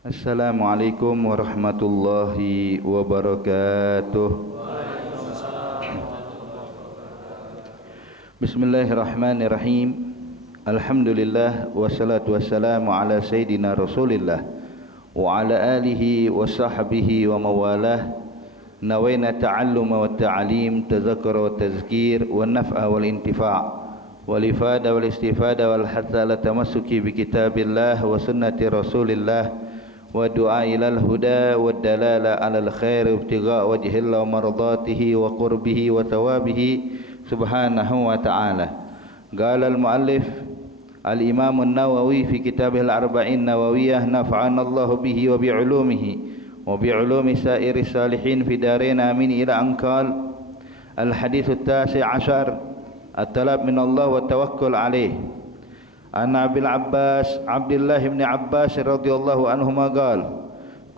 Assalamualaikum warahmatullahi wabarakatuh. Bismillahirrahmanirrahim. Alhamdulillah wassalatu wassalamu ala sayyidina Rasulillah wa ala alihi wa sahbihi wa mawalah. Nawaina ta'alluma wa ta'alim, tazakkura wa tazkir, wa naf'a wal intifa' wal ifada wal istifada wal hatta ala tamassuki bi kitabillah wa sunnati Rasulillah wa du'a ilal huda wa dalala alal khair ibtigha wajhillah wa mardatihi wa qurbihi wa tawabihi subhanahu wa ta'ala. Qala al-muallif al-imam an-Nawawi fi kitabih al-arba'in nawawiyah, nafa'ana Allah bihi wa bi'ulumihi wa bi'ulumi sairi salihin fi darain amin, ila anqal al-hadits at-tasi' ashar at-talab min Allah wa tawakkul alayh. An Abil Abbas Abdullah bin Abbas radhiyallahu anhuma qala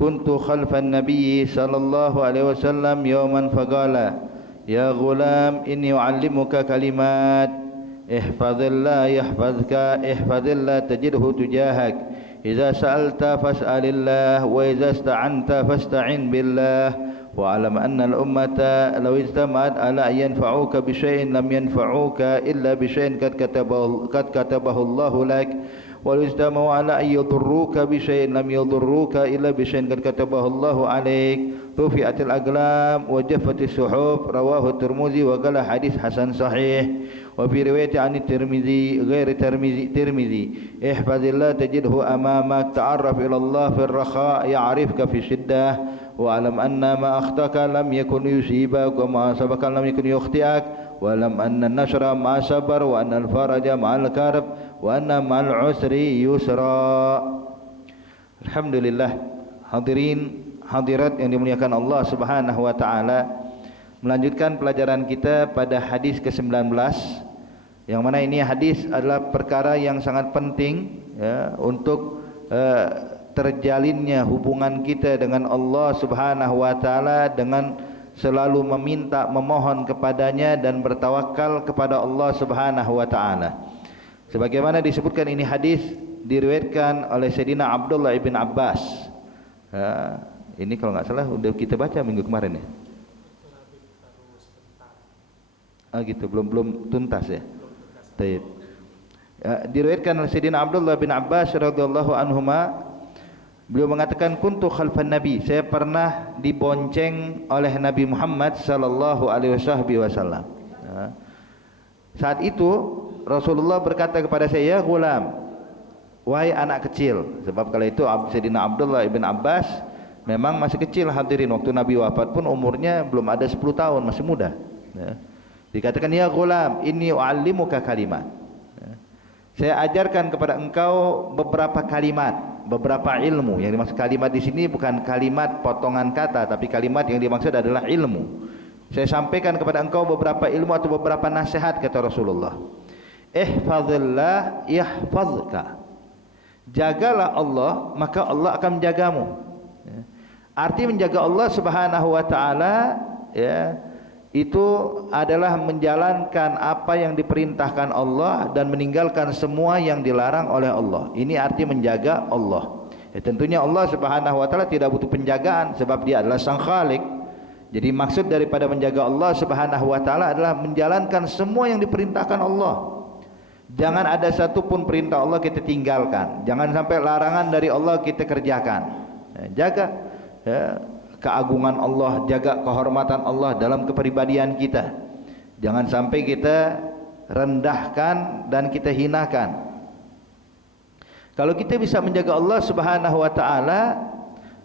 kuntu khalfan nabiy sallallahu alaihi wasallam yawman faqala ya ghulam inni uallimuka kalimat ihfazillah yahfazka ihfazillah tajidhu tujahak idza sa'alta fas'alillah wa idza ista'anta fasta'in billah wa'alam anna al-ummata law ijtama'at ala yanfa'uka bi syai'in lam yanfa'uka illa bi syai'in qad katabahu Allahu lak wa law ijtama'u ala yadurruka bi syai'in lam yadurruka illa bi syai'in qad katabahu Allahu alaik rufi'atil aqlam wa jaffatis suhuf. Rawahu Tirmizi wa qala hadis hasan sahih. Wa fi riwayat an Tirmizi ghairi Tirmizi ihfazillah tajidhu amamak ta'arraf ila Allah fi ar-rakha ya'rifka fi shiddah wa alam anna ma akhtaka lam yakun yusibak wa ma sabaka lam yakun yukhtiak wa alam anna an-nasra ma sabar wa anna al-faraja ma'al karb wa anna ma'al usri yusra. Alhamdulillah, hadirin hadirat yang dimuliakan Allah Subhanahu wa taala, melanjutkan pelajaran kita pada hadis ke-19, yang mana ini hadis adalah perkara yang sangat penting ya, untuk terjalinnya hubungan kita dengan Allah Subhanahu wa taala dengan selalu meminta, memohon kepadanya dan bertawakal kepada Allah Subhanahu wa taala. Sebagaimana disebutkan, ini hadis diriwayatkan oleh Sayyidina Abdullah bin Abbas. Ini kalau nggak salah udah kita baca minggu kemarin ya. Gitu, belum tuntas ya. Baik. Diriwayatkan oleh Sayyidina Abdullah bin Abbas radhiyallahu anhuma, beliau mengatakan kuntu khalfan nabi, saya pernah dibonceng oleh Nabi Muhammad sallallahu alaihi wasallam. Saat itu Rasulullah berkata kepada saya, ya ghulam, wahai anak kecil. Sebab kala itu Sayyidina Abdullah bin Abbas memang masih kecil, hadirin. Waktu Nabi wafat pun umurnya belum ada 10 tahun, masih muda ya. Dikatakan, ya ghulam inni uallimuka kalimat, saya ajarkan kepada engkau beberapa kalimat, beberapa ilmu. Yang dimaksud kalimat di sini bukan kalimat potongan kata, tapi kalimat yang dimaksud adalah ilmu. Saya sampaikan kepada engkau beberapa ilmu atau beberapa nasihat, kata Rasulullah. Ihfazillah yahfazka, jagalah Allah maka Allah akan menjagamu. Arti menjaga Allah Subhanahu wa taala ya, itu adalah menjalankan apa yang diperintahkan Allah dan meninggalkan semua yang dilarang oleh Allah. Ini arti menjaga Allah. Ya, tentunya Allah Subhanahu wa taala tidak butuh penjagaan sebab Dia adalah Sang Khalik. Jadi maksud daripada menjaga Allah Subhanahu wa taala adalah menjalankan semua yang diperintahkan Allah. Jangan ada satu pun perintah Allah kita tinggalkan. Jangan sampai larangan dari Allah kita kerjakan. Ya, jaga ya, keagungan Allah, jaga kehormatan Allah dalam kepribadian kita. Jangan sampai kita rendahkan dan kita hinakan. Kalau kita bisa menjaga Allah Subhanahu wa taala,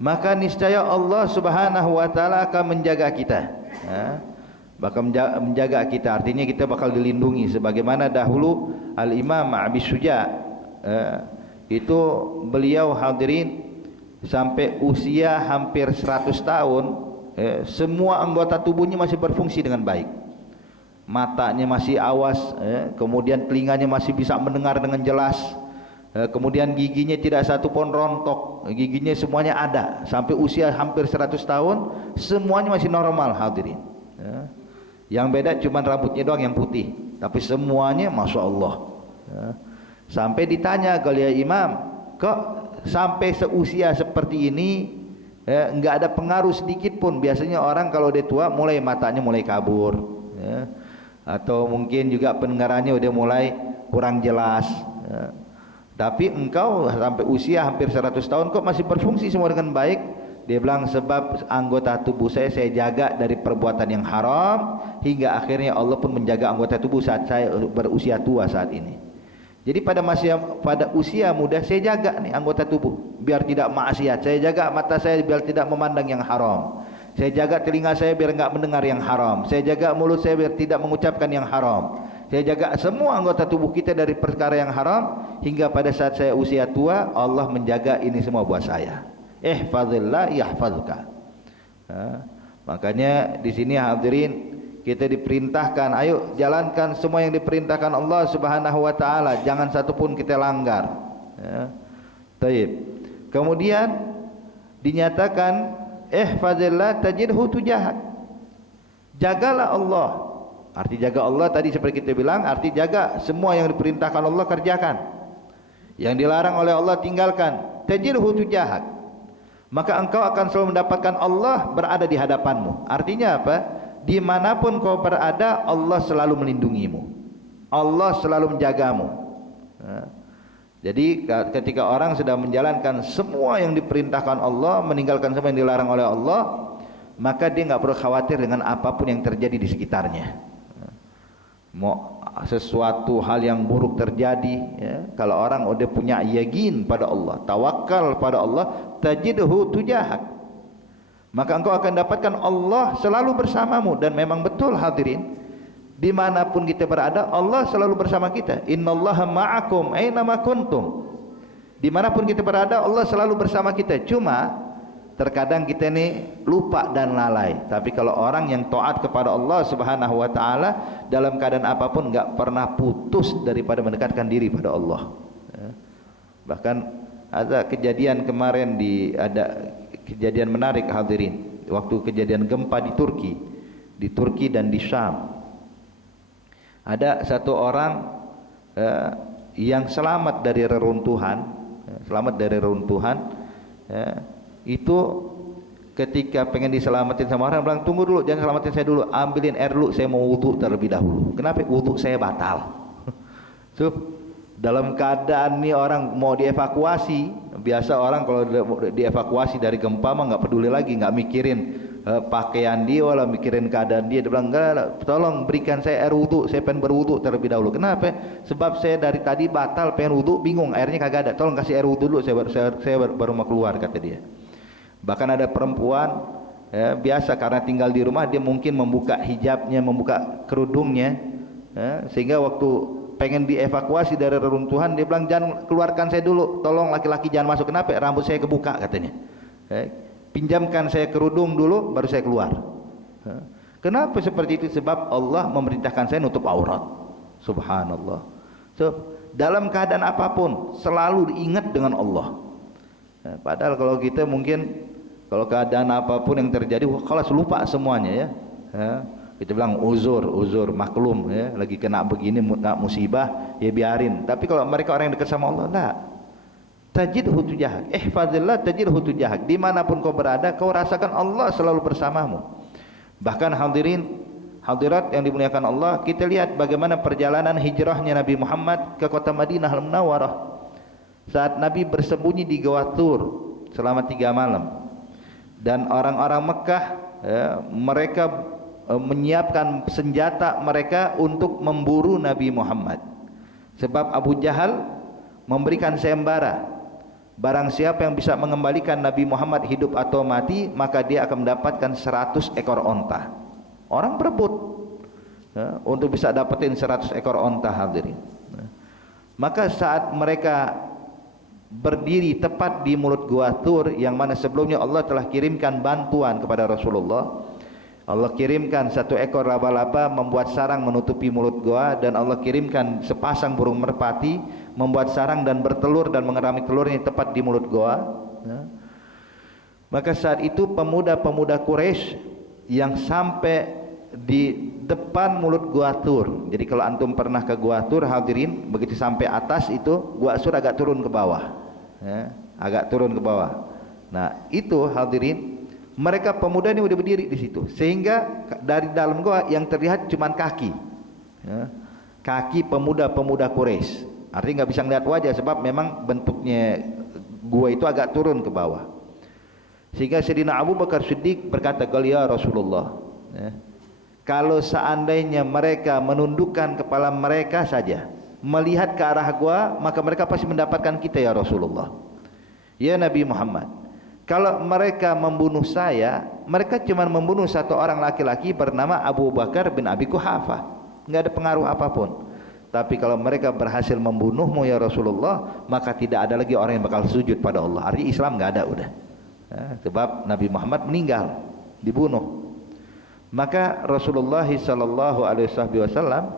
maka niscaya Allah Subhanahu wa taala akan menjaga kita ya, bakal menjaga kita. Artinya kita bakal dilindungi. Sebagaimana dahulu Al-Imam Abi Syuja itu beliau, hadirin, sampai usia hampir 100 tahun semua anggota tubuhnya masih berfungsi dengan baik. Matanya masih awas, kemudian telinganya masih bisa mendengar dengan jelas, kemudian giginya tidak satu pun rontok, giginya semuanya ada. Sampai usia hampir 100 tahun semuanya masih normal, hadirin. Yang beda cuma rambutnya doang yang putih, tapi semuanya Masya Allah. Sampai ditanya, kalau ya Imam, kok sampai seusia seperti ini, enggak ada pengaruh sedikit pun. Biasanya orang kalau dia tua mulai matanya mulai kabur, ya. Atau mungkin juga pendengarannya udah mulai kurang jelas, ya. Tapi engkau sampai usia hampir 100 tahun kok masih berfungsi semua dengan baik. Dia bilang sebab anggota tubuh saya jaga dari perbuatan yang haram, hingga akhirnya Allah pun menjaga anggota tubuh saat saya berusia tua saat ini. Jadi pada usia muda saya jaga nih anggota tubuh biar tidak maksiat. Saya jaga mata saya biar tidak memandang yang haram. Saya jaga telinga saya biar enggak mendengar yang haram. Saya jaga mulut saya biar tidak mengucapkan yang haram. Saya jaga semua anggota tubuh kita dari perkara yang haram, hingga pada saat saya usia tua Allah menjaga ini semua buat saya. Ihfazillah yahfazka. Makanya di sini hadirin kita diperintahkan, ayo jalankan semua yang diperintahkan Allah Subhanahu wa taala, jangan satu pun kita langgar. Ya. Baik. Kemudian dinyatakan ihfazillah tajidhu tujahak. Jagalah Allah. Arti jaga Allah tadi seperti kita bilang, arti jaga semua yang diperintahkan Allah kerjakan. Yang dilarang oleh Allah tinggalkan. Tajidhu tujahak. Maka engkau akan selalu mendapatkan Allah berada di hadapanmu. Artinya apa? Dimanapun kau berada, Allah selalu melindungimu, Allah selalu menjagamu. Jadi ketika orang sedang menjalankan semua yang diperintahkan Allah, meninggalkan semua yang dilarang oleh Allah, maka dia nggak perlu khawatir dengan apapun yang terjadi di sekitarnya. Mau sesuatu hal yang buruk terjadi, ya, kalau orang udah punya yakin pada Allah, tawakal pada Allah, tajidhu tujahak, maka engkau akan dapatkan Allah selalu bersamamu. Dan memang betul hadirin, dimanapun kita berada Allah selalu bersama kita. Innallaha ma'akum ainama kuntum. Dimanapun kita berada Allah selalu bersama kita. Cuma terkadang kita ini lupa dan lalai. Tapi kalau orang yang taat kepada Allah Subhanahu wa taala, dalam keadaan apapun enggak pernah putus daripada mendekatkan diri pada Allah. Bahkan ada kejadian kemarin, ada kejadian menarik hadirin, waktu kejadian gempa di Turki dan di Syam. Ada satu orang yang selamat dari reruntuhan, itu ketika pengen diselamatin sama orang, bilang tunggu dulu, jangan selamatin saya dulu, ambilin air dulu, saya mau wudu terlebih dahulu. Kenapa? Wudu saya batal. So, dalam keadaan nih orang mau dievakuasi, biasa orang kalau dievakuasi dari gempa mah nggak peduli lagi, nggak mikirin pakaian dia, wala mikirin keadaan dia. Dia bilang enggak, tolong berikan saya air wudu, saya pengen berwudu terlebih dahulu. Kenapa? Sebab saya dari tadi batal pengen wudu, bingung airnya kagak ada, tolong kasih air wudu dulu, saya baru mau keluar, kata dia. Bahkan ada perempuan, ya, biasa karena tinggal di rumah, dia mungkin membuka hijabnya, membuka kerudungnya, ya, sehingga waktu pengen dievakuasi dari reruntuhan dia bilang jangan keluarkan saya dulu, tolong laki-laki jangan masuk. Kenapa? Rambut saya kebuka, katanya. Pinjamkan saya kerudung dulu baru saya keluar. Kenapa seperti itu? Sebab Allah memerintahkan saya nutup aurat. Subhanallah. So, dalam keadaan apapun selalu diingat dengan Allah. Padahal kalau kita mungkin kalau keadaan apapun yang terjadi kalau lupa semuanya, ya. Kita bilang uzur maklum, ya, lagi kena begini musibah, ya biarin. Tapi kalau mereka orang yang dekat sama Allah, enggak. Tajidhu tujahak, ihfazillah tajidhu tujahak. Dimanapun kau berada, kau rasakan Allah selalu bersamamu. Bahkan hadirin hadirat yang dimuliakan Allah, kita lihat bagaimana perjalanan hijrahnya Nabi Muhammad ke kota Madinah Al-Munawwarah. Saat Nabi bersembunyi di Gua Tur selama 3 malam, dan orang-orang Mekah, ya, mereka menyiapkan senjata mereka untuk memburu Nabi Muhammad. Sebab Abu Jahal memberikan sayembara, barang siapa yang bisa mengembalikan Nabi Muhammad hidup atau mati, maka dia akan mendapatkan 100 ekor onta. Orang berebut, ya, untuk bisa dapetin 100 ekor onta hadirin. Maka saat mereka berdiri tepat di mulut Gua Tur, yang mana sebelumnya Allah telah kirimkan bantuan kepada Rasulullah, Allah kirimkan 1 ekor laba-laba membuat sarang menutupi mulut gua, dan Allah kirimkan sepasang burung merpati membuat sarang dan bertelur dan mengerami telurnya tepat di mulut gua, ya. Maka saat itu pemuda-pemuda Quraisy yang sampai di depan mulut Gua Tur. Jadi kalau antum pernah ke Gua Tur hadirin, begitu sampai atas itu Gua Tur agak turun ke bawah, ya. agak turun ke bawah. Nah, itu hadirin, mereka pemuda ini udah berdiri di situ, sehingga dari dalam gua yang terlihat cuma kaki, ya, kaki pemuda-pemuda Quraisy. Artinya nggak bisa ngeliat wajah sebab memang bentuknya gua itu agak turun ke bawah. Sehingga Sayyidina Abu Bakar Siddiq berkata, "Ya Rasulullah, ya, kalau seandainya mereka menundukkan kepala mereka saja, melihat ke arah gua, maka mereka pasti mendapatkan kita ya Rasulullah. Ya Nabi Muhammad, kalau mereka membunuh saya, mereka cuma membunuh satu orang laki-laki bernama Abu Bakar bin Abi Quhafah, nggak ada pengaruh apapun. Tapi kalau mereka berhasil membunuhmu ya Rasulullah, maka tidak ada lagi orang yang bakal sujud pada Allah." Artinya Islam nggak ada udah, ya, sebab Nabi Muhammad meninggal, dibunuh. Maka Rasulullah sallallahu alaihi wasallam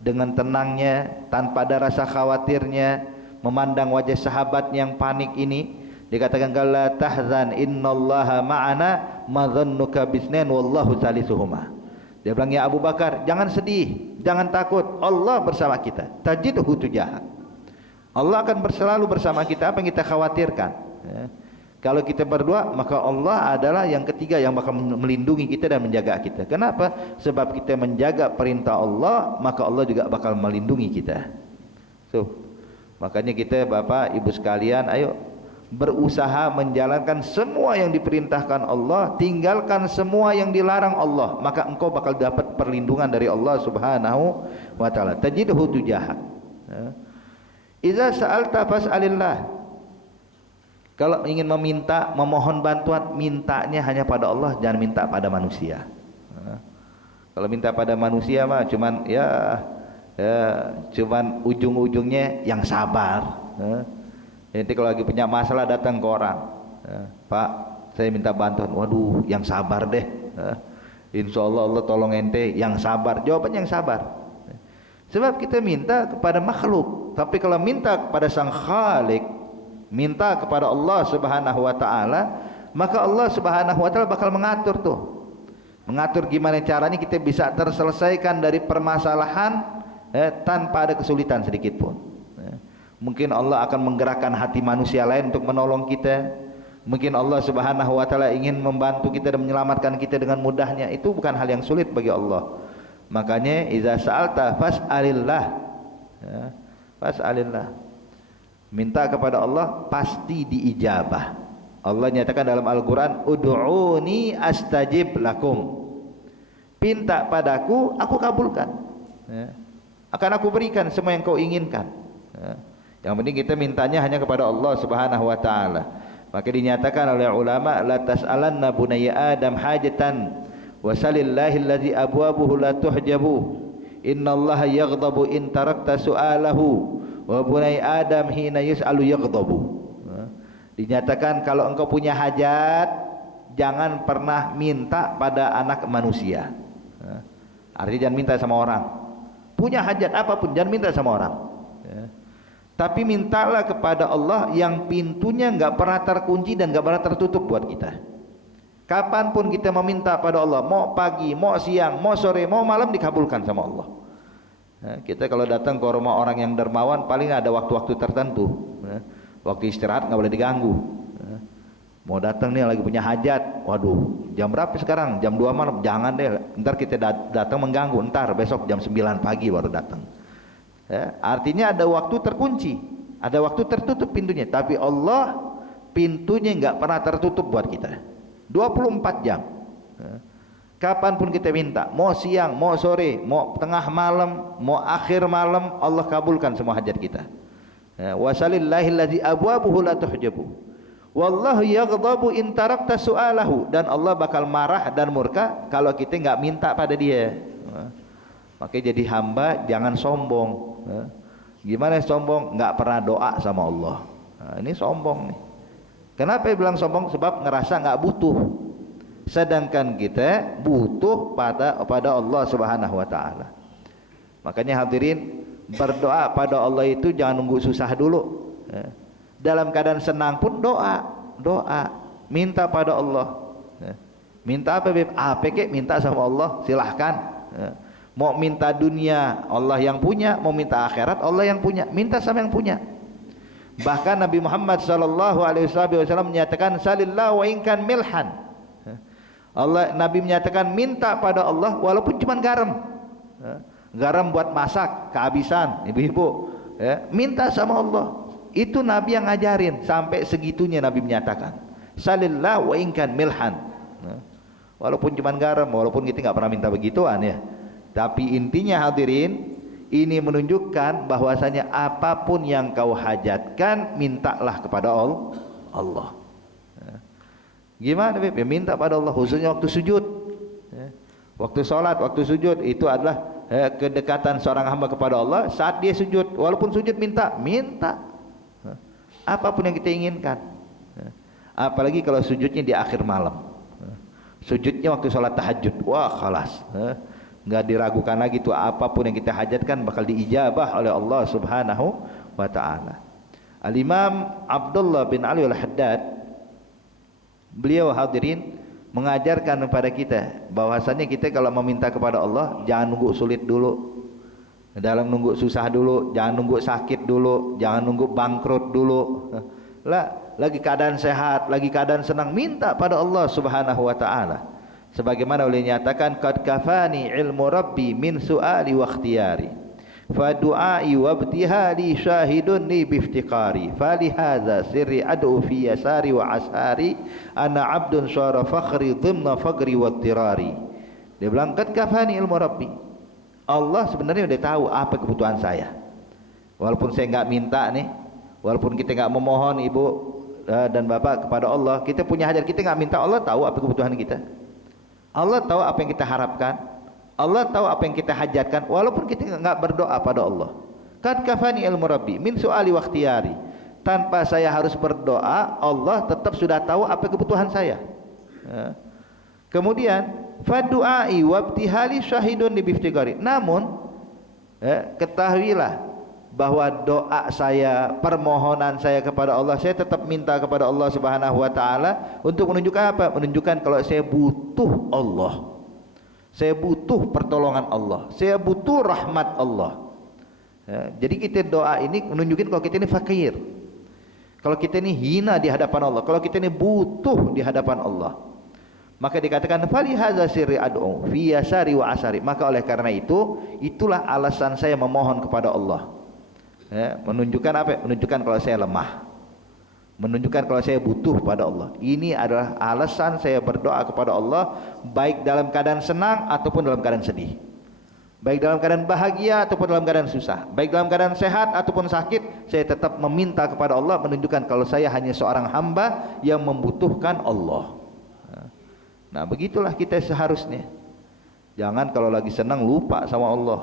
dengan tenangnya, tanpa ada rasa khawatirnya, memandang wajah sahabat yang panik ini, dikatakan, "La tahzan innallaha ma'ana ma dhannuka bisnain wallahu salisuhuma." Dia bilang, "Ya Abu Bakar, jangan sedih, jangan takut, Allah bersama kita. Tajidhu tujahak." Allah akan selalu bersama kita, apa yang kita khawatirkan, ya. Kalau kita berdoa, maka Allah adalah yang ketiga yang bakal melindungi kita dan menjaga kita. Kenapa? Sebab kita menjaga perintah Allah, maka Allah juga bakal melindungi kita. Makanya kita Bapak Ibu sekalian, ayo berusaha menjalankan semua yang diperintahkan Allah, tinggalkan semua yang dilarang Allah, maka engkau bakal dapat perlindungan dari Allah Subhanahu wa taala. Tajidhu tujahak. Idza sa'alta fas'alillah. Kalau ingin meminta, memohon bantuan, mintanya hanya pada Allah, jangan minta pada manusia. Kalau minta pada manusia mah cuman cuman ujung-ujungnya yang sabar. Nanti kalau lagi punya masalah datang ke orang, "Pak, saya minta bantuan." Waduh, yang sabar deh. Insya Allah Allah tolong ente, yang sabar. Jawabannya yang sabar. Sebab kita minta kepada makhluk, tapi kalau minta kepada Sang Khalik, minta kepada Allah Subhanahu wa taala, maka Allah Subhanahu wa taala bakal mengatur tuh. Mengatur gimana caranya kita bisa terselesaikan dari permasalahan tanpa ada kesulitan sedikit pun. Mungkin Allah akan menggerakkan hati manusia lain untuk menolong kita. Mungkin Allah Subhanahu wa taala ingin membantu kita dan menyelamatkan kita dengan mudahnya. Itu bukan hal yang sulit bagi Allah. Makanya iza sa'alta fas'alillah. Fas'alillah. Minta kepada Allah pasti diijabah. Allah nyatakan dalam Al-Quran, "Ud'uni astajib lakum." Pinta padaku, aku kabulkan, ya. Akan aku berikan semua yang kau inginkan, ya. Yang penting kita mintanya hanya kepada Allah Subhanahu wa ta'ala. Maka dinyatakan oleh ulama, "La tas'alanna bunayya Adam hajatan wasalillahi alladhi abwabuhu la tuhjabu. Innallaha yaghdabu in tarakta su'alahu. Wa bunai Adam hina yus'alu yaghdabu." Dinyatakan kalau engkau punya hajat, jangan pernah minta pada anak manusia. Artinya jangan minta sama orang. Punya hajat apapun jangan minta sama orang. Tapi mintalah kepada Allah yang pintunya enggak pernah terkunci dan enggak pernah tertutup buat kita. Kapanpun kita meminta pada Allah, mau pagi, mau siang, mau sore, mau malam, dikabulkan sama Allah. Kita kalau datang ke rumah orang yang dermawan, paling ada waktu-waktu tertentu. Waktu istirahat nggak boleh diganggu. Mau datang nih lagi punya hajat, waduh, jam berapa sekarang? Jam 2 malam, jangan deh. Ntar kita datang mengganggu. Ntar besok jam 9 pagi baru datang. Artinya ada waktu terkunci, ada waktu tertutup pintunya. Tapi Allah pintunya nggak pernah tertutup buat kita. 24 jam. Kapanpun kita minta, mau siang, mau sore, mau tengah malam, mau akhir malam, Allah kabulkan semua hajat kita. Wasalillahi allazi abwabuhu la tuhjabu. Wallahu yaghdabu in tarakta su'alahu. Dan Allah bakal marah dan murka kalau kita enggak minta pada Dia. Makanya jadi hamba jangan sombong. Gimana sombong? Enggak pernah doa sama Allah. Ini sombong nih. Kenapa dia bilang sombong? Sebab ngerasa enggak butuh. Sedangkan kita butuh pada Allah Subhanahu wa taala. Makanya hadirin, berdoa pada Allah itu jangan nunggu susah dulu. Dalam keadaan senang pun doa, minta pada Allah. Minta apa? APK minta sama Allah, silahkan. Mau minta dunia Allah yang punya, mau minta akhirat Allah yang punya, minta sama yang punya. Bahkan Nabi Muhammad sallallahu alaihi wasallam menyatakan salillahu wa inkan milhan. Nabi menyatakan minta pada Allah walaupun cuma garam. Garam buat masak kehabisan, ibu-ibu. Minta sama Allah. Itu Nabi yang ngajarin, sampai segitunya Nabi menyatakan. Salillahu wa inkan milhan. Walaupun cuma garam, walaupun kita nggak pernah minta begituan ya. Tapi intinya hadirin, ini menunjukkan bahwasanya apapun yang kau hajatkan, mintalah kepada Allah. Gimana Beb? Minta pada Allah, khususnya waktu sujud. Waktu sholat, waktu sujud, itu adalah kedekatan seorang hamba kepada Allah. Saat dia sujud, walaupun sujud minta apapun yang kita inginkan. Apalagi kalau sujudnya di akhir malam, sujudnya waktu sholat tahajud, wah khalas, nggak diragukan lagi tuh, apapun yang kita hajatkan bakal diijabah oleh Allah subhanahu wa ta'ala. Al-Imam Abdullah bin Ali al-Haddad, beliau hadirin mengajarkan kepada kita bahwasanya kita kalau meminta kepada Allah jangan nunggu sulit dulu, dalam nunggu susah dulu, jangan nunggu sakit dulu, jangan nunggu bangkrut dulu. Lagi keadaan sehat, lagi keadaan senang, minta pada Allah subhanahu wa ta'ala. Sebagaimana beliau nyatakan, qad kafani ilmu rabbi min su'ali wa ikhtiyari, fa du'ai wa ibtihali syahidun li biftiqari, fa lihadza sirri ad'u fi yasari wa asari, ana abdun syara fakhri dhimna faqri wa tirari. Dia bilang, qad kafani ilmu rabbi, Allah sebenarnya udah tahu apa kebutuhan saya. Walaupun saya enggak minta nih, walaupun kita enggak memohon ibu dan bapak kepada Allah, kita punya hajat, kita enggak minta, Allah tahu apa kebutuhan kita. Allah tahu apa yang kita harapkan, Allah tahu apa yang kita hajatkan, walaupun kita enggak berdoa pada Allah. Qad kafani ilmu rabbi min su'ali wa ikhtiyari, tanpa saya harus berdoa, Allah tetap sudah tahu apa kebutuhan saya. Kemudian fadu'ai wabtihali syahidun li biftigari, namun ketahuilah bahwa doa saya, permohonan saya kepada Allah, saya tetap minta kepada Allah subhanahu wa ta'ala untuk menunjukkan apa? Menunjukkan kalau saya butuh Allah, saya butuh pertolongan Allah, saya butuh rahmat Allah. Jadi kita doa ini menunjukkan kalau kita ini fakir, kalau kita ini hina di hadapan Allah, kalau kita ini butuh di hadapan Allah. Maka dikatakan fali hadza sirri ad'u fi yasari wa asari, maka oleh karena itu, itulah alasan saya memohon kepada Allah. Menunjukkan apa? Menunjukkan kalau saya lemah, menunjukkan kalau saya butuh pada Allah. Ini adalah alasan saya berdoa kepada Allah, baik dalam keadaan senang ataupun dalam keadaan sedih, baik dalam keadaan bahagia ataupun dalam keadaan susah, baik dalam keadaan sehat ataupun sakit, saya tetap meminta kepada Allah, menunjukkan kalau saya hanya seorang hamba yang membutuhkan Allah. Nah, begitulah kita seharusnya. Jangan kalau lagi senang lupa sama Allah.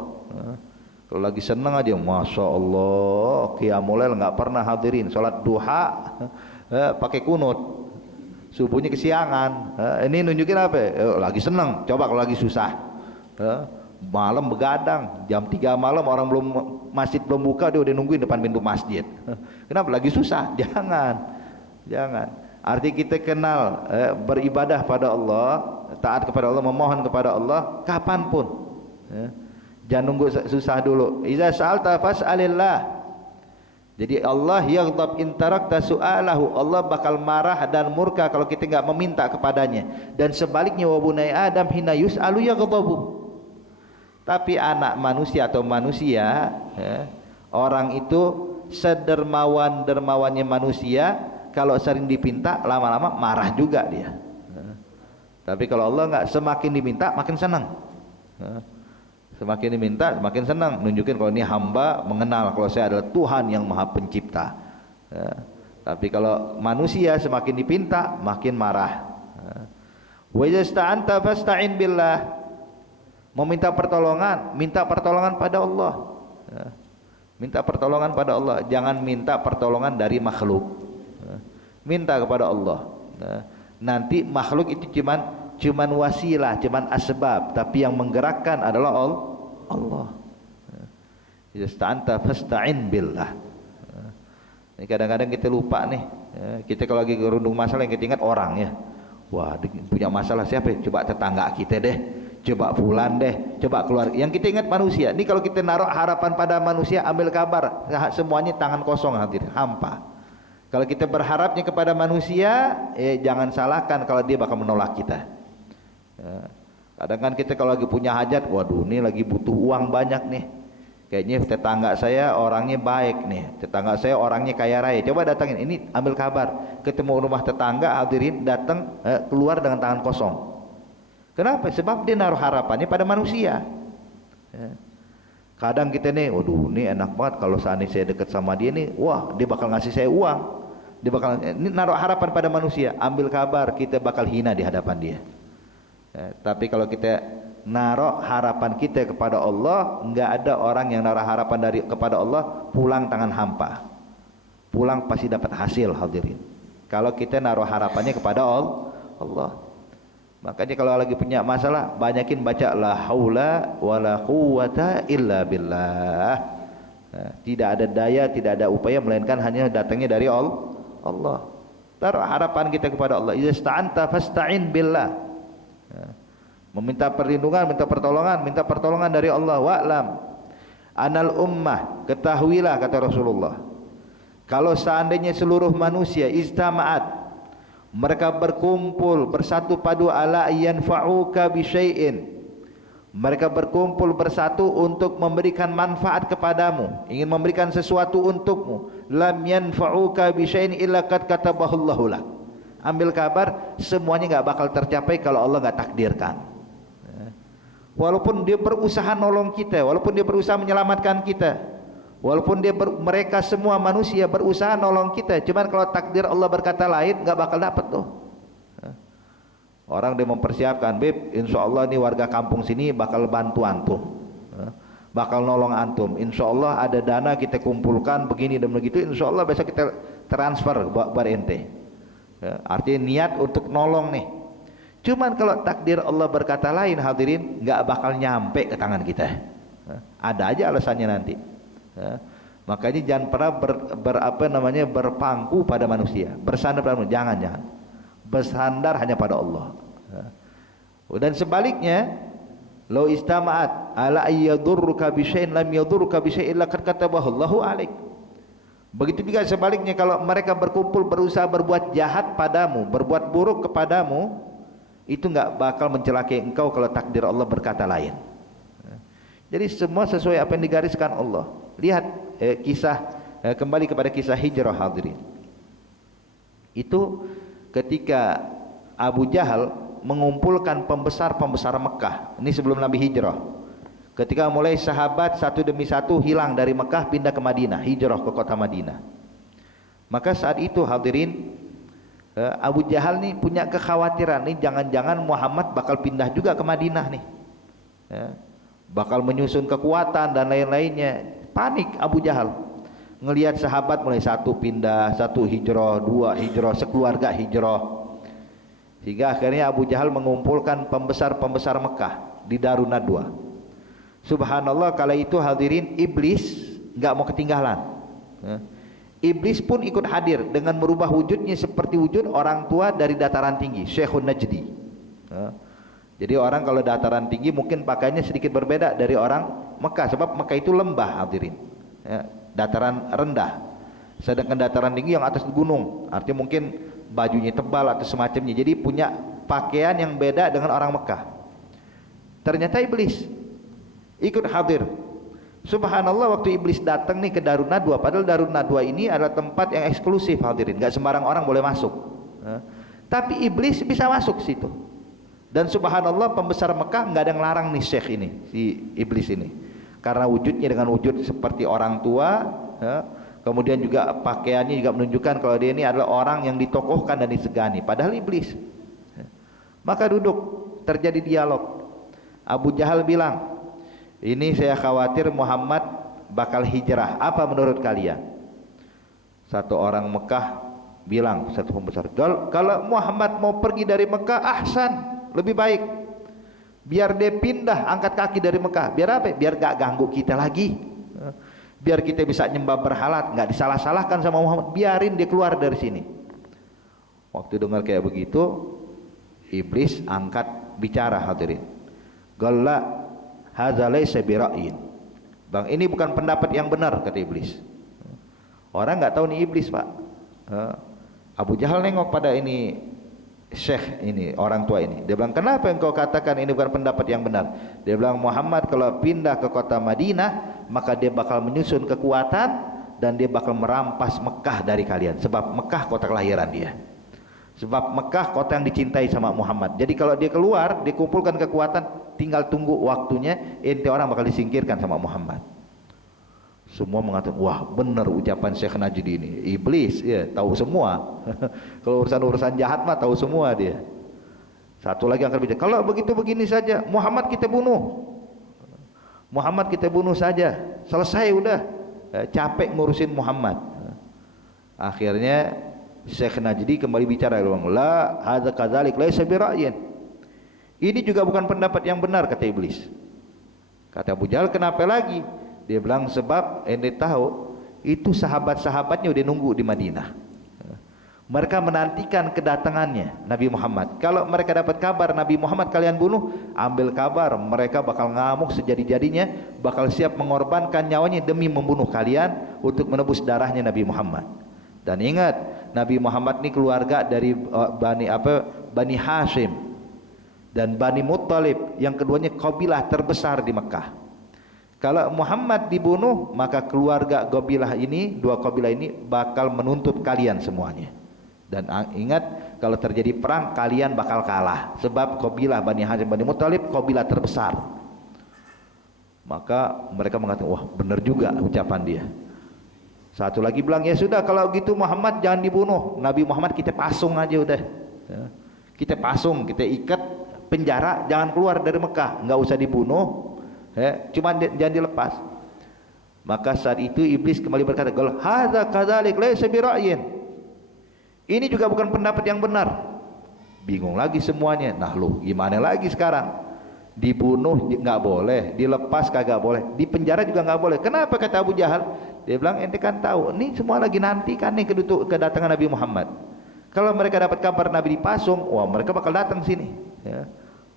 Kalau lagi senang aja, masya Allah, qiyamul lail nggak pernah hadirin, sholat duha pakai kunut, subuhnya kesiangan. Ini nunjukin apa? Lagi senang. Coba kalau lagi susah, malam begadang, jam 3 malam orang masjid belum buka, dia udah nungguin depan pintu masjid. Kenapa? Lagi susah. Jangan. Arti kita kenal beribadah pada Allah, taat kepada Allah, memohon kepada Allah kapanpun. Jangan nunggu susah dulu. Iza sa'alta fas'alillah. Jadi Allah yaghdab in tarakta su'alahu, Allah bakal marah dan murka kalau kita enggak meminta kepadanya. Dan sebaliknya, wa bunai adam hina yus'alu yaghdabu. Tapi anak manusia atau manusia, orang itu sedermawan-dermawannya manusia, kalau sering dipinta lama-lama marah juga dia. Tapi kalau Allah enggak, semakin diminta makin senang. Semakin diminta semakin senang, nunjukin kalau ini hamba mengenal kalau saya adalah Tuhan yang Maha Pencipta. Tapi kalau manusia semakin dipinta makin marah. Wa ista'anta fasta'in billah. Meminta pertolongan, minta pertolongan pada Allah. Minta pertolongan pada Allah, jangan minta pertolongan dari makhluk. Minta kepada Allah. Nanti makhluk itu cuman wasilah, cuman asbab, tapi yang menggerakkan adalah Allah. Ista'anta fasta'in billah. Ini kadang-kadang kita lupa nih. Kita kalau lagi gerundung masalah yang kita ingat orang ya. Wah, punya masalah siapa? Coba tetangga kita deh. coba fulan deh, coba keluar. Yang kita ingat manusia. Ini kalau kita naruh harapan pada manusia, ambil kabar, semuanya tangan kosong, hadirin, hampa. Kalau kita berharapnya kepada manusia, jangan salahkan kalau dia bakal menolak kita. Kadang kan kita kalau lagi punya hajat, waduh ini lagi butuh uang banyak nih, kayaknya tetangga saya orangnya baik nih, tetangga saya orangnya kaya raya, coba datangin, ini ambil kabar. Ketemu rumah tetangga, hadirin, datang keluar dengan tangan kosong. Kenapa? Sebab dia naruh harapannya pada manusia. Kadang kita nih, waduh ini enak banget kalau seandainya saya dekat sama dia nih, wah dia bakal ngasih saya uang, dia bakal, ini naruh harapan pada manusia. Ambil kabar, kita bakal hina di hadapan dia. Tapi kalau kita naruh harapan kita kepada Allah, enggak ada orang yang naruh harapan kepada Allah pulang tangan hampa. Pulang pasti dapat hasil, hadirin. Kalau kita naruh harapannya kepada Allah. Makanya kalau lagi punya masalah, banyakin baca la haula wala quwata illa billah. Tidak ada daya, tidak ada upaya melainkan hanya datangnya dari Allah. Taruh harapan kita kepada Allah. Idza sta'anta fasta'in billah. Meminta perlindungan, minta pertolongan dari Allah. Wa'lam anal ummah, ketahuilah kata Rasulullah, kalau seandainya seluruh manusia istama'at, mereka berkumpul bersatu padu ala yanfa'uka bi syai'in, mereka berkumpul bersatu untuk memberikan manfaat kepadamu, ingin memberikan sesuatu untukmu, lam yanfa'uka bi syai'in illa qad katabahu Allahu lak. Ambil kabar, semuanya enggak bakal tercapai kalau Allah enggak takdirkan. Walaupun dia berusaha nolong kita, walaupun dia berusaha menyelamatkan kita, walaupun mereka semua manusia berusaha nolong kita, cuman kalau takdir Allah berkata lain, nggak bakal dapat tuh. Orang dia mempersiapkan, Beb, insya Allah nih warga kampung sini bakal bantu antum, bakal nolong antum, insya Allah ada dana kita kumpulkan begini dan begitu, insya Allah besok kita transfer buat ente. Artinya niat untuk nolong nih. Cuman kalau takdir Allah berkata lain, hadirin, nggak bakal nyampe ke tangan kita. Ada aja alasannya nanti. Makanya jangan pernah berpangku pada manusia, bersandar pada manusia. Jangan. Bersandar hanya pada Allah. Dan sebaliknya, law istama'at ala ayyadurruka bi syai'in lam yadurruka bi syai'in laqad katabahu Allahu 'alaik. Begitu juga sebaliknya, kalau mereka berkumpul berusaha berbuat jahat padamu, berbuat buruk kepadamu, itu enggak bakal mencelakai engkau kalau takdir Allah berkata lain. Jadi semua sesuai apa yang digariskan Allah. Lihat kembali kepada kisah hijrah, hadirin. Itu ketika Abu Jahal mengumpulkan pembesar-pembesar Mekah. Ini sebelum Nabi hijrah. Ketika mulai sahabat satu demi satu hilang dari Mekah pindah ke Madinah, hijrah ke kota Madinah. Maka saat itu, hadirin, Abu Jahal nih punya kekhawatiran nih, jangan-jangan Muhammad bakal pindah juga ke Madinah nih, bakal menyusun kekuatan dan lain-lainnya. Panik Abu Jahal ngelihat sahabat mulai satu pindah, satu hijrah, dua hijrah, sekeluarga hijrah, sehingga akhirnya Abu Jahal mengumpulkan pembesar-pembesar Mekah di Darun Nadwa. Subhanallah, kala itu hadirin, iblis nggak mau ketinggalan. Iblis pun ikut hadir dengan merubah wujudnya seperti wujud orang tua dari dataran tinggi, Syekhun Najdi. Jadi orang kalau dataran tinggi mungkin pakaiannya sedikit berbeda dari orang Mekah, sebab Mekah itu lembah, hadirin, dataran rendah. Sedangkan dataran tinggi yang atas gunung, artinya mungkin bajunya tebal atau semacamnya. Jadi punya pakaian yang beda dengan orang Mekah. Ternyata iblis ikut hadir. Subhanallah, waktu iblis datang nih ke Darun Nadwa, padahal Darun Nadwa ini adalah tempat yang eksklusif, hadirin, nggak sembarang orang boleh masuk. Tapi iblis bisa masuk situ. Dan subhanallah, pembesar Mekah nggak ada yang larang nih syekh ini, si iblis ini, karena wujudnya dengan wujud seperti orang tua, kemudian juga pakaiannya juga menunjukkan kalau dia ini adalah orang yang ditokohkan dan disegani, padahal iblis. Maka duduk, terjadi dialog. Abu Jahal bilang, ini saya khawatir Muhammad bakal hijrah, apa menurut kalian? Satu orang Mekah bilang, satu pembesar, kalau Muhammad mau pergi dari Mekah, ahsan, lebih baik, biar dia pindah, angkat kaki dari Mekah. Biar apa? Biar gak ganggu kita lagi, biar kita bisa nyembah berhala, gak disalah-salahkan sama Muhammad. Biarin dia keluar dari sini. Waktu dengar kayak begitu, iblis angkat bicara, hadirin. Qala hadza laysa bira'in. Bang, ini bukan pendapat yang benar, kata iblis. Orang enggak tahu nih iblis, Pak. Abu Jahal nengok pada ini syekh ini, orang tua ini. Dia bilang, kenapa engkau katakan ini bukan pendapat yang benar? Dia bilang, Muhammad kalau pindah ke kota Madinah, maka dia bakal menyusun kekuatan dan dia bakal merampas Mekah dari kalian. Sebab Mekah kota kelahiran dia. Sebab Mekah kota yang dicintai sama Muhammad. Jadi kalau dia keluar, dia kumpulkan kekuatan, tinggal tunggu waktunya, ente orang bakal disingkirkan sama Muhammad. Semua mengatakan, wah benar ucapan Syekh Najdi ini. Iblis, ya tahu semua. Kalau urusan-urusan jahat mah tahu semua dia. Satu lagi yang akan bicara, kalau begitu begini saja, Muhammad kita bunuh. Muhammad kita bunuh saja, selesai udah. Capek ngurusin Muhammad. Akhirnya Syekh Najdi kembali bicara, dia bilang, la hadza kadzalik laisa bira'yin. Ini juga bukan pendapat yang benar, kata iblis. Kata Abu Jahal, kenapa lagi? Dia bilang, sebab ente tahu itu sahabat-sahabatnya udah nunggu di Madinah. Mereka menantikan kedatangannya Nabi Muhammad. Kalau mereka dapat kabar Nabi Muhammad kalian bunuh, ambil kabar, mereka bakal ngamuk sejadi-jadinya, bakal siap mengorbankan nyawanya demi membunuh kalian untuk menebus darahnya Nabi Muhammad. Dan ingat, Nabi Muhammad ini keluarga dari Bani Hashim dan Bani Muttalib, yang keduanya kabilah terbesar di Mekah. Kalau Muhammad dibunuh, maka keluarga kabilah ini, dua kabilah ini bakal menuntut kalian semuanya. Dan ingat, kalau terjadi perang kalian bakal kalah, sebab kabilah Bani Hashim Bani Muttalib kabilah terbesar. Maka mereka mengatakan, wah benar juga ucapan dia. Satu lagi bilang, ya sudah kalau gitu Muhammad jangan dibunuh, Nabi Muhammad kita pasung aja udah. Kita pasung, kita ikat penjara, jangan keluar dari Mekah, nggak usah dibunuh. Cuma jangan dilepas. Maka saat itu iblis kembali berkata, "Qul hadza kadzalik laisa bira'yin." Ini juga bukan pendapat yang benar. Bingung lagi semuanya. Nah, lu gimana lagi sekarang? Dibunuh nggak boleh, dilepas kagak boleh, di penjara juga nggak boleh. Kenapa, kata Abu Jahal? Dia bilang, ente kan tahu, ini semua lagi nanti kan nih kedatangan Nabi Muhammad. Kalau mereka dapat kabar Nabi dipasung, wah mereka bakal datang sini. Ya.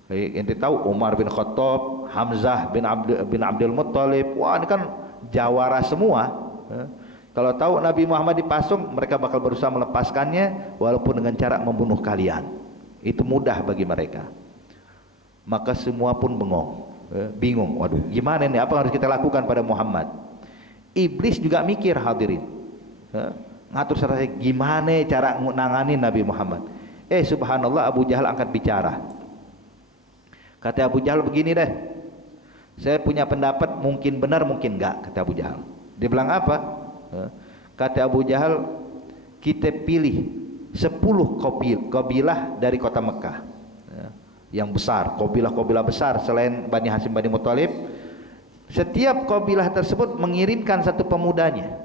Ente tahu Umar bin Khattab, Hamzah bin Abdul Muttalib, wah ini kan jawara semua. Kalau tahu Nabi Muhammad dipasung, mereka bakal berusaha melepaskannya walaupun dengan cara membunuh kalian. Itu mudah bagi mereka. Maka semua pun bingung. Waduh, gimana ini? Apa harus kita lakukan pada Muhammad? Iblis juga mikir, hadirin. Ngatur strategi gimana cara nangani Nabi Muhammad. Subhanallah, Abu Jahal angkat bicara. Kata Abu Jahal, begini deh, saya punya pendapat, mungkin benar mungkin enggak, kata Abu Jahal. Dia bilang apa? Kata Abu Jahal, kita pilih 10 kabilah dari kota Mekah, yang besar, kabilah besar selain Bani Hashim Bani Muttalib. Setiap kabilah tersebut mengirimkan satu pemudanya,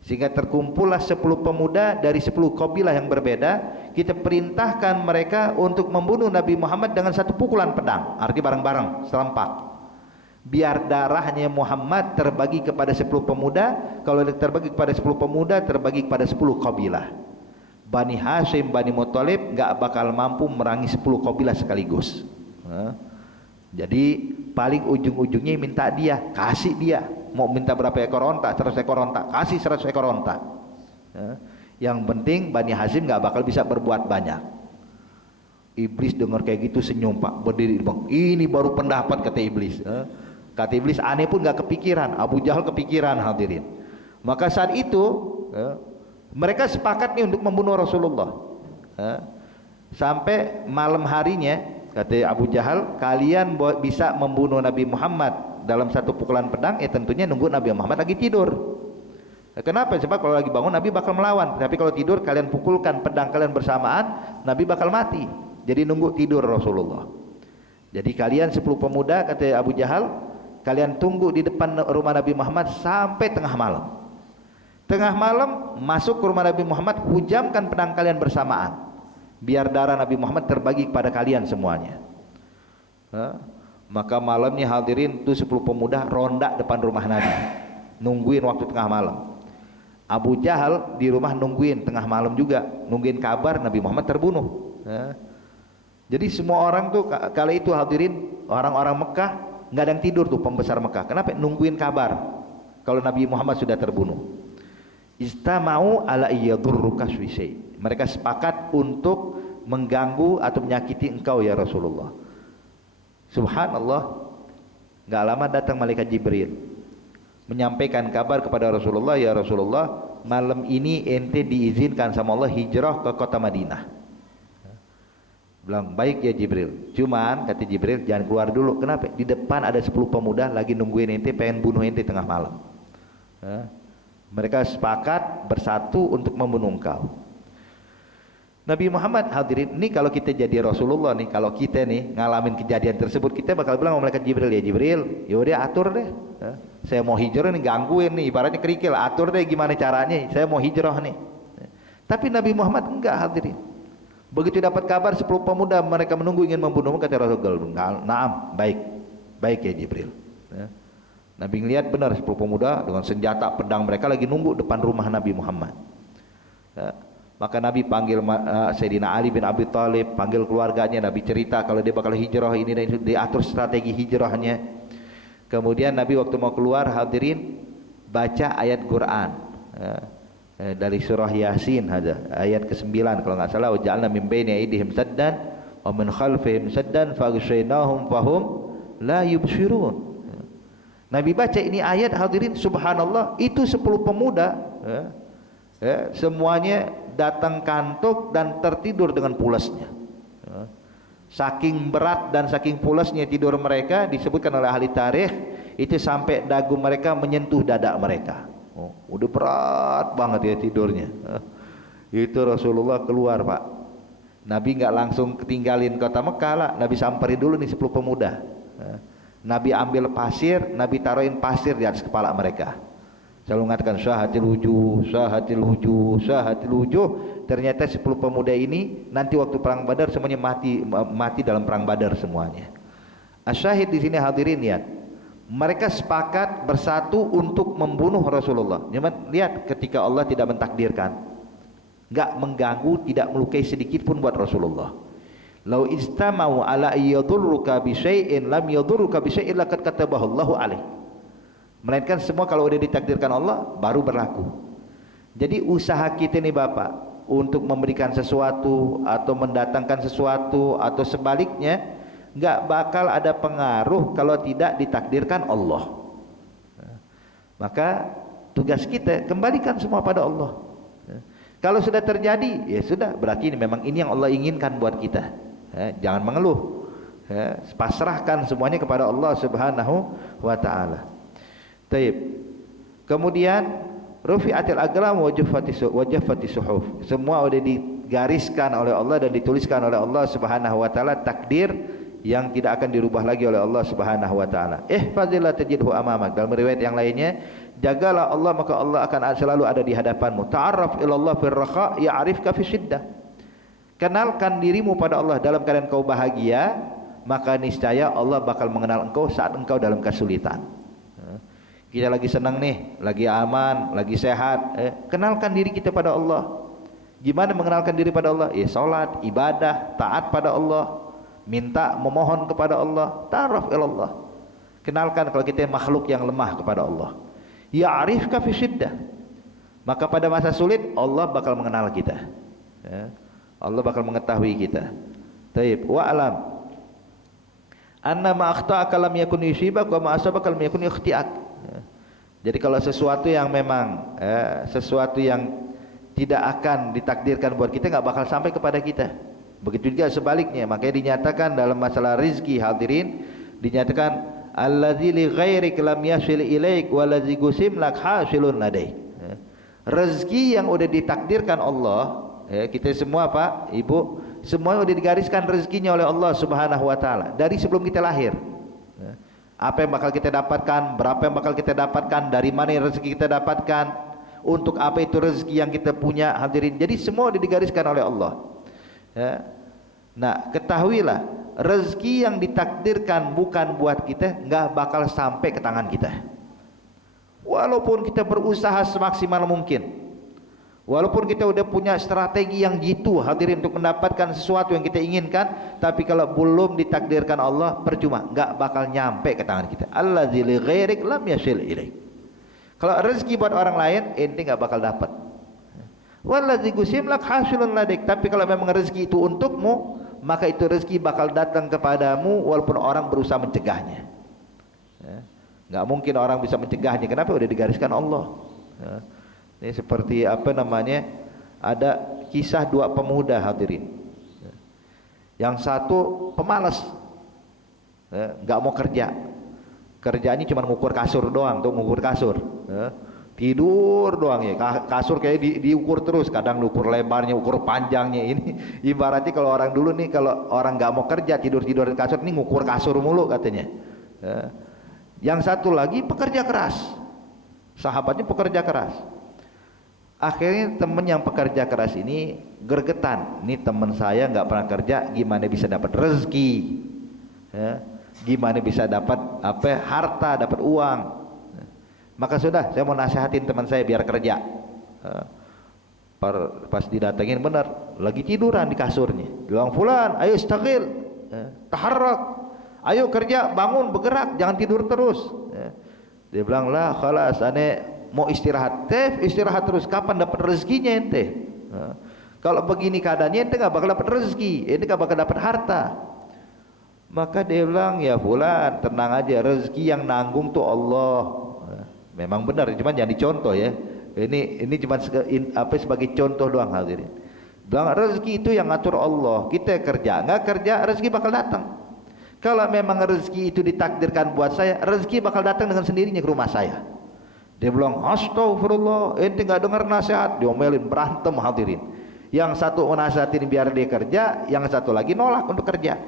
sehingga terkumpullah 10 pemuda dari 10 kabilah yang berbeda. Kita perintahkan mereka untuk membunuh Nabi Muhammad dengan satu pukulan pedang, arti bareng-bareng, serempak. Biar darahnya Muhammad terbagi kepada 10 pemuda. Kalau terbagi kepada 10 pemuda, terbagi kepada 10 kabilah. Bani Hashim Bani Muttalib gak bakal mampu merangi 10 kabilah sekaligus. Jadi paling ujung-ujungnya minta dia, kasih dia. Mau minta berapa ekor onta, 100 ekor onta, kasih 100 ekor onta. Yang penting Bani Hashim gak bakal bisa berbuat banyak. Iblis dengar kayak gitu senyum, Pak, berdiri, bang, ini baru pendapat, kata iblis. Kata iblis, aneh pun gak kepikiran. Abu Jahal kepikiran, hadirin. Maka saat itu mereka sepakat nih untuk membunuh Rasulullah. Sampai malam harinya, kata Abu Jahal, kalian bisa membunuh Nabi Muhammad dalam satu pukulan pedang, tentunya nunggu Nabi Muhammad lagi tidur. Kenapa? Sebab kalau lagi bangun Nabi bakal melawan, tapi kalau tidur kalian pukulkan pedang kalian bersamaan, Nabi bakal mati. Jadi nunggu tidur Rasulullah. Jadi kalian 10 pemuda, kata Abu Jahal, kalian tunggu di depan rumah Nabi Muhammad sampai tengah malam. Tengah malam masuk ke rumah Nabi Muhammad, hujamkan pedang kalian bersamaan, biar darah Nabi Muhammad terbagi kepada kalian semuanya. Maka malamnya, hadirin, itu 10 pemuda ronda depan rumah Nabi, nungguin waktu tengah malam. Abu Jahal di rumah nungguin tengah malam juga, nungguin kabar Nabi Muhammad terbunuh. Jadi semua orang tuh kala itu hadirin, orang-orang Mekah nggak ada yang tidur tuh, pembesar Mekah. Kenapa? Nungguin kabar kalau Nabi Muhammad sudah terbunuh. Istama'u ala iyadurruka syai'. Mereka sepakat untuk mengganggu atau menyakiti engkau ya Rasulullah. Subhanallah, nggak lama datang malaikat Jibril menyampaikan kabar kepada Rasulullah, ya Rasulullah, malam ini ente diizinkan sama Allah hijrah ke kota Madinah. Bilang, baik ya Jibril, cuman kata Jibril jangan keluar dulu. Kenapa? Di depan ada 10 pemuda lagi nungguin ente, pengen bunuh ente tengah malam. Mereka sepakat bersatu untuk membunuh engkau. Nabi Muhammad hadirin, ini kalau kita jadi Rasulullah nih, kalau kita nih ngalamin kejadian tersebut, kita bakal bilang sama malaikat Jibril, ya Jibril, yaudah atur deh, saya mau hijrah nih, gangguin nih, ibaratnya kerikil, atur deh gimana caranya, saya mau hijrah nih. Tapi Nabi Muhammad enggak hadirin. Begitu dapat kabar 10 pemuda mereka menunggu ingin membunuhmu, kata Rasulullah, naam, baik ya Jibril. Nabi ngelihat benar 10 pemuda dengan senjata pedang, mereka lagi nunggu depan rumah Nabi Muhammad. Maka Nabi panggil Sayyidina Ali bin Abi Thalib, panggil keluarganya, Nabi cerita kalau dia bakal hijrah ini dan itu, diatur strategi hijrahnya. Kemudian Nabi waktu mau keluar hadirin baca ayat Quran dari surah Yasin aja, ayat ke-9 kalau nggak salah, waja'alna min baini aydihim saddan wa min khalfihim saddan faghshaynahum fahum la yubsirun. Nabi baca ini ayat hadirin, subhanallah, itu 10 pemuda semuanya datang kantuk dan tertidur dengan pulasnya. Saking berat dan saking pulasnya tidur mereka, disebutkan oleh ahli tarikh itu sampai dagu mereka menyentuh dada mereka. Udah berat banget ya tidurnya. Itu Rasulullah keluar Pak. Nabi nggak langsung ketinggalin kota Mekah lah, Nabi samperin dulu nih 10 pemuda. Nabi ambil pasir, Nabi taruhin pasir di atas kepala mereka. Selalu mengatakan syahatil wujuh, syahatil wujuh, syahatil wujuh. Ternyata 10 pemuda ini nanti waktu perang Badar semuanya mati dalam perang Badar semuanya. Asyahid di sini hadirin lihat, mereka sepakat bersatu untuk membunuh Rasulullah. Lihat ketika Allah tidak mentakdirkan, enggak mengganggu, tidak melukai sedikit pun buat Rasulullah. Lau istamau ala yadurruka bi syai'in lam yadurruka bi syai'in laqad katabahu Allahu alaih. Melainkan semua kalau udah ditakdirkan Allah baru berlaku. Jadi usaha kita nih Bapak untuk memberikan sesuatu atau mendatangkan sesuatu atau sebaliknya nggak bakal ada pengaruh kalau tidak ditakdirkan Allah. Maka tugas kita kembalikan semua pada Allah. Kalau sudah terjadi ya sudah, berarti ini memang ini yang Allah inginkan buat kita. Jangan mengeluh. Pasrahkan semuanya kepada Allah Subhanahu wa taala. Taib. Kemudian rufi'atil aqlam wa jaffati suhuf. Semua sudah digariskan oleh Allah dan dituliskan oleh Allah Subhanahu wa taala, takdir yang tidak akan dirubah lagi oleh Allah Subhanahu wa taala. Ihfazillah tajidhu amamak. Dalam riwayat yang lainnya, jagalah Allah maka Allah akan selalu ada di hadapanmu. Ta'arraf ilallah fir raha ya'rifka fi syiddah. Kenalkan dirimu pada Allah dalam keadaan kau bahagia, maka niscaya Allah bakal mengenal engkau saat engkau dalam kesulitan. Kita lagi senang nih, lagi aman, lagi sehat, kenalkan diri kita pada Allah. Gimana mengenalkan diri pada Allah? Ya salat, ibadah, taat pada Allah, minta, memohon kepada Allah. Ta'arraf ilallah. Kenalkan kalau kita makhluk yang lemah kepada Allah. Ya'rifka fi syiddah. Maka pada masa sulit Allah bakal mengenal kita. Allah bakal mengetahui kita. Taib. Wa alam anna ma akhta'aka lam yakun yusibak wa ma asabaka lam yakun yukhti'ak. Jadi kalau sesuatu yang memang sesuatu yang tidak akan ditakdirkan buat kita nggak bakal sampai kepada kita. Begitu juga sebaliknya. Makanya dinyatakan dalam masalah rizki hadirin, dinyatakan allazi li ghairik lam yasil ilaik waladzi gusim lak hasilun ladai. Rezeki yang udah ditakdirkan Allah, kita semua Pak, Ibu, semua udah digariskan rezekinya oleh Allah Subhanahu wa taala dari sebelum kita lahir. Apa yang bakal kita dapatkan, berapa yang bakal kita dapatkan, dari mana yang rezeki kita dapatkan, untuk apa itu rezeki yang kita punya hadirin. Jadi semua udah digariskan oleh Allah. Nah, ketahuilah rezeki yang ditakdirkan bukan buat kita nggak bakal sampai ke tangan kita. Walaupun kita berusaha semaksimal mungkin, Walaupun kita udah punya strategi yang jitu hadirin untuk mendapatkan sesuatu yang kita inginkan, tapi kalau belum ditakdirkan Allah, percuma, nggak bakal nyampe ke tangan kita. Allazi li ghairik lam yasil ilaik. Kalau rezeki buat orang lain, ente nggak bakal dapat. Wallazi gusim lak hasilun ladik. Tapi kalau memang rezeki itu untukmu, maka itu rezeki bakal datang kepadamu walaupun orang berusaha mencegahnya. Nggak mungkin orang bisa mencegahnya. Kenapa? Udah digariskan Allah. Ini seperti apa namanya, ada kisah dua pemuda hadirin. Yang satu pemalas, nggak mau kerja, kerjanya cuma ngukur kasur doang, tuh ngukur kasur, tidur doang ya, kasur kayak diukur terus, kadang ukur lebarnya, ukur panjangnya. Ini ibaratnya kalau orang dulu nih, kalau orang nggak mau kerja tidur di kasur, ini ngukur kasur mulu katanya. Yang satu lagi pekerja keras, sahabatnya pekerja keras. Akhirnya temen yang pekerja keras ini gergetan, ini temen saya nggak pernah kerja, gimana bisa dapat rezeki, gimana bisa dapat apa, harta, dapat uang. Maka sudah, saya mau nasihatin teman saya biar kerja. Pas didatengin, benar lagi tiduran di kasurnya, bilang, fulan ayo istaqil, taharrak, ayo kerja, bangun, bergerak, jangan tidur terus. Dia bilang, lah khalas, ane mau istirahat. Istirahat terus, kapan dapat rezekinya ente? Kalau begini keadaannya, ente nggak bakal dapat rezeki, ente nggak bakal dapat harta. Maka dia bilang, ya fulan, tenang aja, rezeki yang nanggung tuh Allah. Memang benar, cuman jangan dicontoh ya. Ini cuma sebagai contoh doang hadirin. Bilang rezeki itu yang ngatur Allah. Kita kerja, nggak kerja, rezeki bakal datang. Kalau memang rezeki itu ditakdirkan buat saya, rezeki bakal datang dengan sendirinya ke rumah saya. Dia bilang, astagfirullah, ente nggak dengar nasihat, diomelin, berantem hadirin. Yang satu nasihatin biar dia kerja, yang satu lagi nolak untuk kerja.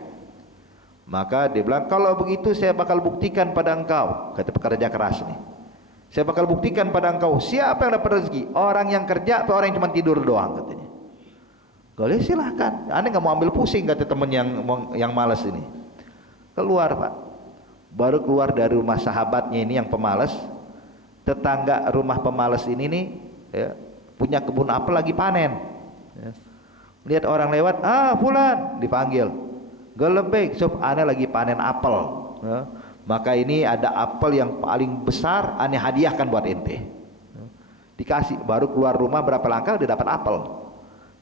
Maka dia bilang, kalau begitu saya bakal buktikan pada engkau, kata pekerja keras nih, saya bakal buktikan pada engkau siapa yang dapat rezeki, orang yang kerja atau orang yang cuma tidur doang, katanya. Boleh, silahkan, aneh nggak mau ambil pusing, kata temen yang malas ini. Keluar pak, baru keluar dari rumah sahabatnya ini yang pemalas. Tetangga rumah pemalas ini nih ya, punya kebun apel lagi panen ya. Lihat orang lewat, fulan, dipanggil, gelebek sob, ane lagi panen apel ya. Maka ini ada apel yang paling besar, ane hadiahkan buat ente ya. Dikasih, baru keluar rumah berapa langkah udah dapat apel.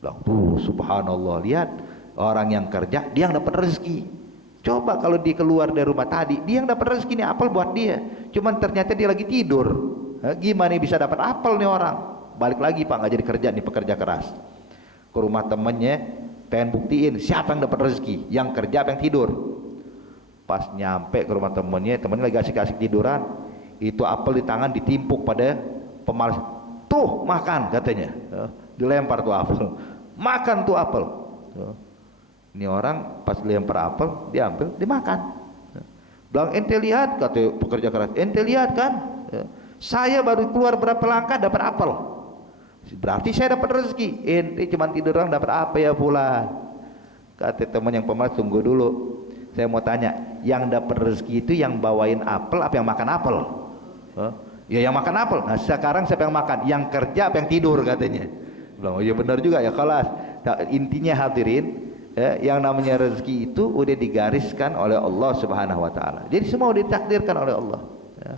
Bilang, tuh subhanallah, lihat orang yang kerja dia yang dapat rezeki. Coba kalau dia keluar dari rumah tadi, dia yang dapat rezeki nih, apel buat dia. Cuman ternyata dia lagi tidur. Gimana bisa dapat apel nih orang? Balik lagi pak, nggak jadi kerja nih, pekerja keras. Ke rumah temennya, pengen buktiin siapa yang dapat rezeki, yang kerja apa yang tidur. Pas nyampe ke rumah temennya lagi asik-asik tiduran, itu apel di tangan ditimpuk pada pemalas. Tuh makan katanya, dilempar tuh apel, makan tuh apel. Ini orang pas lempar apel, diambil, dimakan. Bilang, ente lihat, kata pekerja keras, ente lihat kan, saya baru keluar berapa langkah dapat apel, berarti saya dapat rezeki. Ente cuma tidur doang dapat apa ya pula? Kata teman yang pemalas, tunggu dulu, saya mau tanya, yang dapat rezeki itu yang bawain apel apa yang makan apel? Ya yang makan apel. Nah sekarang siapa yang makan? Yang kerja apa yang tidur, katanya. Bilang, oh iya benar juga ya, kelas. Nah, intinya hadirin, yang namanya rezeki itu udah digariskan oleh Allah Subhanahu wa taala. Jadi semua udah ditakdirkan oleh Allah ya.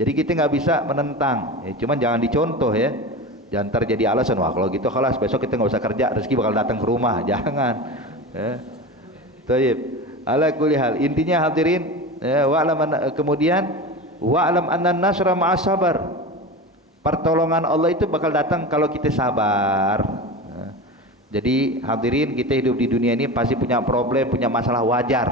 Jadi kita nggak bisa menentang ya, cuman jangan dicontoh ya. Jangan terjadi alasan, wah kalau gitu kelas besok kita nggak usah kerja, rezeki bakal datang ke rumah. Jangan ya. Taib. Ala kulli hal, intinya hadirin ya, kemudian wa'lam anna nasra ma'as sabar. Pertolongan Allah itu bakal datang kalau kita sabar. Jadi hadirin, kita hidup di dunia ini pasti punya problem, punya masalah, wajar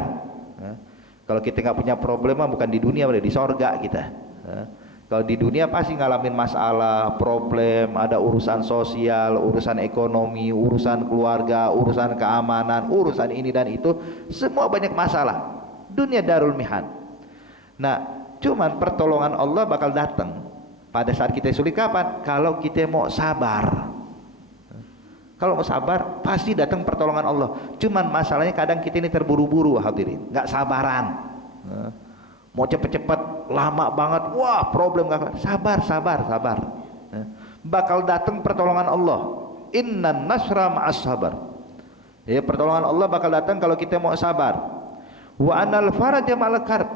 ya. Kalau kita nggak punya problem bukan di dunia, udah di sorga kita ya. Kalau di dunia pasti ngalamin masalah, problem, ada urusan sosial, urusan ekonomi, urusan keluarga, urusan keamanan, urusan ini dan itu, semua banyak masalah. Dunia darul mihan. Nah cuman pertolongan Allah bakal datang pada saat kita sulit. Kapan? Kalau kita mau sabar. Kalau mau sabar pasti datang pertolongan Allah. Cuman masalahnya kadang kita ini terburu-buru hadirin, nggak sabaran. Mau cepet-cepet, lama banget, wah problem, gak. Sabar. bakal datang pertolongan Allah. Innan nasra ma'as sabar. Ya, pertolongan Allah bakal datang kalau kita mau sabar. Wa anal faraja ma'al karb,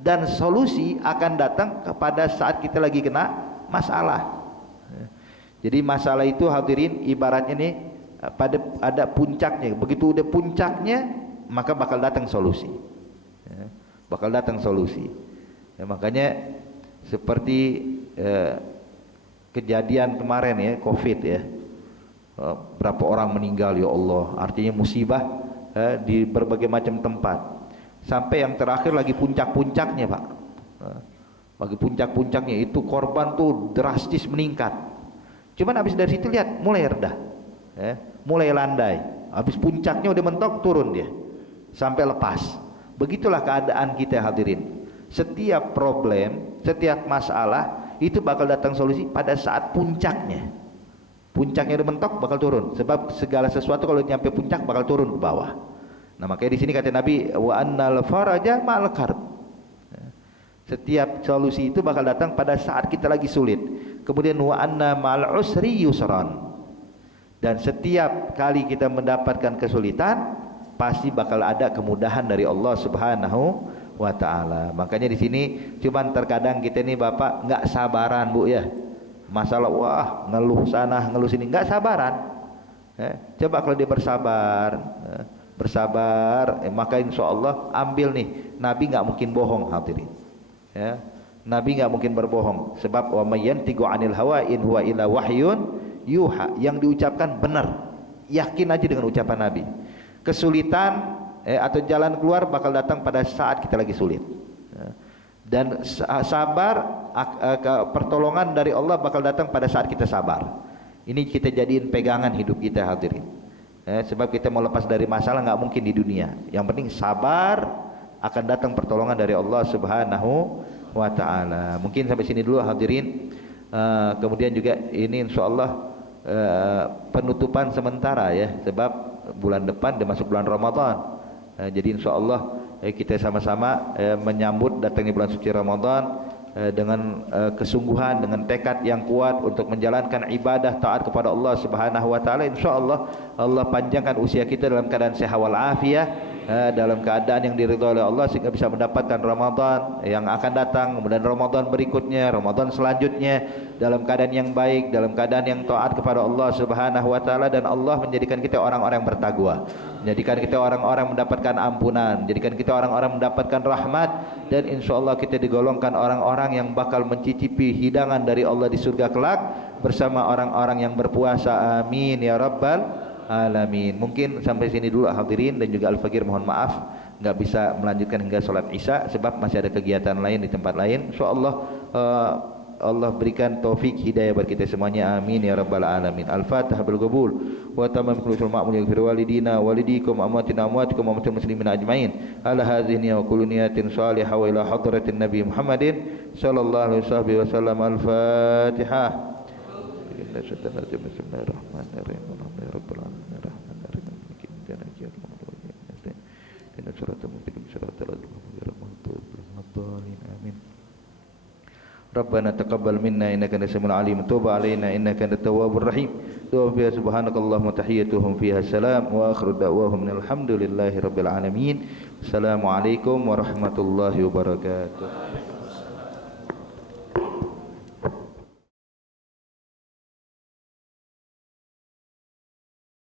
dan solusi akan datang kepada saat kita lagi kena masalah. Jadi masalah itu hadirin ibaratnya nih pada ada puncaknya. Begitu udah puncaknya maka bakal datang solusi. Ya, bakal datang solusi. Ya, makanya seperti kejadian kemarin ya, Covid ya. Berapa orang meninggal ya Allah. Artinya musibah di berbagai macam tempat. Sampai yang terakhir lagi puncak-puncaknya, Pak. Bagi puncak-puncaknya itu korban tuh drastis meningkat. Cuman habis dari situ lihat mulai rendah, ya, mulai landai. Habis puncaknya udah mentok turun dia, sampai lepas. Begitulah keadaan kita hadirin. Setiap problem, setiap masalah itu bakal datang solusi pada saat puncaknya. Puncaknya udah mentok bakal turun. Sebab segala sesuatu kalau nyampe puncak bakal turun ke bawah. Nah makanya di sini kata Nabi wa annal faraja ma'al karb. Setiap solusi itu bakal datang pada saat kita lagi sulit. Kemudian wa anna ma'al usri yusran. Dan setiap kali kita mendapatkan kesulitan pasti bakal ada kemudahan dari Allah Subhanahu wa taala. Makanya di sini cuman terkadang kita ini Bapak enggak sabaran, Bu ya. Masalah wah ngeluh sana ngeluh sini enggak sabaran. Coba kalau dia bersabar, maka insya Allah ambil nih. Nabi nggak mungkin bohong hadirin. Ya, Nabi nggak mungkin berbohong. Sebab wa may yantiqu 'anil hawa in huwa illa wahyun yuha. Yang diucapkan benar. Yakin aja dengan ucapan Nabi. Kesulitan atau jalan keluar bakal datang pada saat kita lagi sulit. Dan sabar, pertolongan dari Allah bakal datang pada saat kita sabar. Ini kita jadiin pegangan hidup kita hadirin. Sebab kita mau lepas dari masalah nggak mungkin di dunia. Yang penting sabar, akan datang pertolongan dari Allah Subhanahu wa taala. Mungkin sampai sini dulu hadirin. Kemudian juga ini insyaallah penutupan sementara ya, sebab bulan depan dia masuk bulan Ramadan. Jadi insyaallah kita sama-sama menyambut datangnya bulan suci Ramadan dengan kesungguhan, dengan tekad yang kuat untuk menjalankan ibadah taat kepada Allah Subhanahu wa taala. Insyaallah Allah panjangkan usia kita dalam keadaan sehat wal afiah, dalam keadaan yang diridhai oleh Allah sehingga bisa mendapatkan Ramadan yang akan datang, kemudian Ramadan berikutnya, Ramadan selanjutnya dalam keadaan yang baik, dalam keadaan yang taat kepada Allah Subhanahu wa taala, dan Allah menjadikan kita orang-orang yang bertakwa, menjadikan kita orang-orang mendapatkan ampunan, menjadikan kita orang-orang mendapatkan rahmat, dan insyaallah kita digolongkan orang-orang yang bakal mencicipi hidangan dari Allah di surga kelak bersama orang-orang yang berpuasa. Amin ya rabbal alamin. Mungkin sampai sini dulu hadirin, dan juga Al-Fakir mohon maaf nggak bisa melanjutkan hingga sholat Isya sebab masih ada kegiatan lain di tempat lain. Insyaallah Allah berikan taufik hidayah bagi kita semuanya. Amin ya rabbal alamin. Al-Fatihah bil qabul wa tamam kullu ma'mul yaghfir walidina walidikum amwatina amwatikum wa amwatil muslimin ajmain. Ala hadhihi wa kullu niyatin salihah wa ila hadratin nabi Muhammadin sallallahu alaihi wasallam. Al-Fatihah. Bismillahirrahmanirrahim. Rabbana taqabbal minna innaka antas samiul alim, tub alaina innaka antat tawwabur rahim. Tuwaffiya subhanakallahumma tahiyyatuhum fiha salam wa akhiru da'wahum alhamdulillahi rabbil alamin. Assalamualaikum warahmatullahi wabarakatuh.